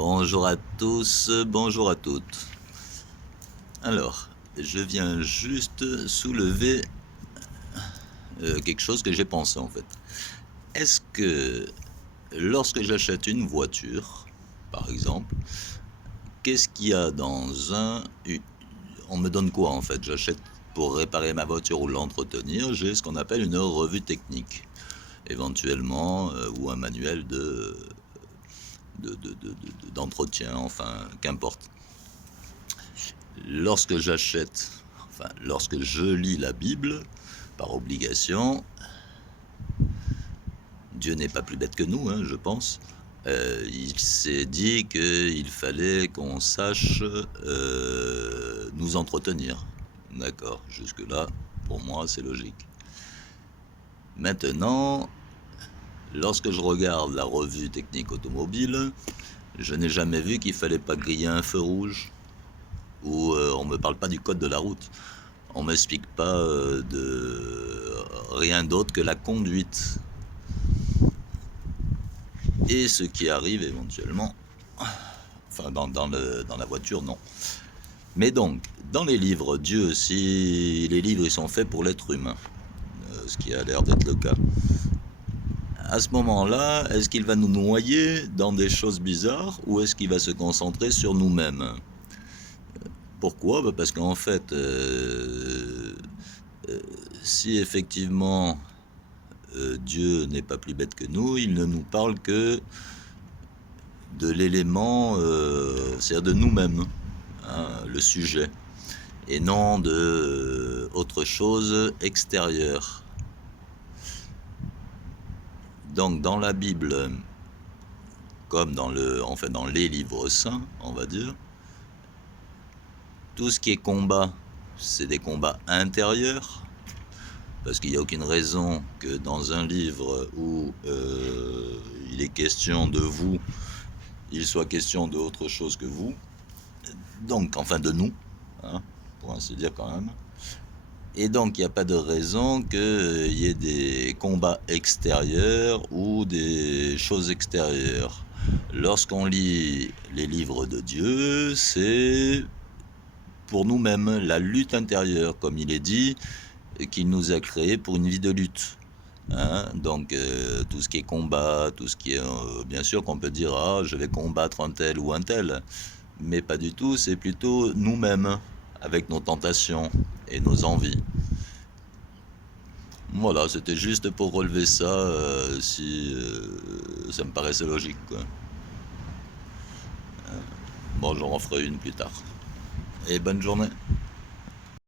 Bonjour à tous, bonjour à toutes. Alors, je viens juste soulever quelque chose que j'ai pensé en fait. Est-ce que lorsque j'achète une voiture, par exemple, qu'est-ce qu'il y a dans on me donne quoi en fait? J'achète pour réparer ma voiture ou l'entretenir, j'ai ce qu'on appelle une revue technique, éventuellement, ou un manuel d'entretien, enfin, qu'importe. Lorsque j'achète, enfin, lorsque je lis la Bible, par obligation, Dieu n'est pas plus bête que nous, hein, je pense. Il s'est dit qu'il fallait qu'on sache nous entretenir. D'accord, jusque-là, pour moi, c'est logique. Maintenant, lorsque je regarde la revue technique automobile, je n'ai jamais vu qu'il fallait pas griller un feu rouge, ou on me parle pas du code de la route. On m'explique pas de rien d'autre que la conduite. Et ce qui arrive éventuellement, enfin dans la voiture, non. Mais donc, dans les livres, Dieu, si les livres ils sont faits pour l'être humain, ce qui a l'air d'être le cas, à ce moment-là, est-ce qu'il va nous noyer dans des choses bizarres ou est-ce qu'il va se concentrer sur nous-mêmes? Pourquoi? Parce qu'en fait, si effectivement Dieu n'est pas plus bête que nous, il ne nous parle que de l'élément, c'est-à-dire de nous-mêmes, hein, le sujet, et non de autre chose extérieure. Donc dans la Bible, comme dans les livres saints, on va dire, tout ce qui est combat, c'est des combats intérieurs, parce qu'il n'y a aucune raison que dans un livre où il est question de vous, il soit question d'autre chose que vous, donc enfin de nous, hein, pour ainsi dire quand même. Et donc il n'y a pas de raison qu'il y ait des combats extérieurs ou des choses extérieures. Lorsqu'on lit les livres de Dieu, c'est pour nous-mêmes, la lutte intérieure, comme il est dit, qu'il nous a créé pour une vie de lutte. Hein, donc tout ce qui est combat, tout ce qui est... bien sûr qu'on peut dire, ah, je vais combattre un tel ou un tel, mais pas du tout, c'est plutôt nous-mêmes, avec nos tentations et nos envies. Voilà, c'était juste pour relever ça, si ça me paraissait logique, quoi. Bon, j'en referai une plus tard. Et bonne journée.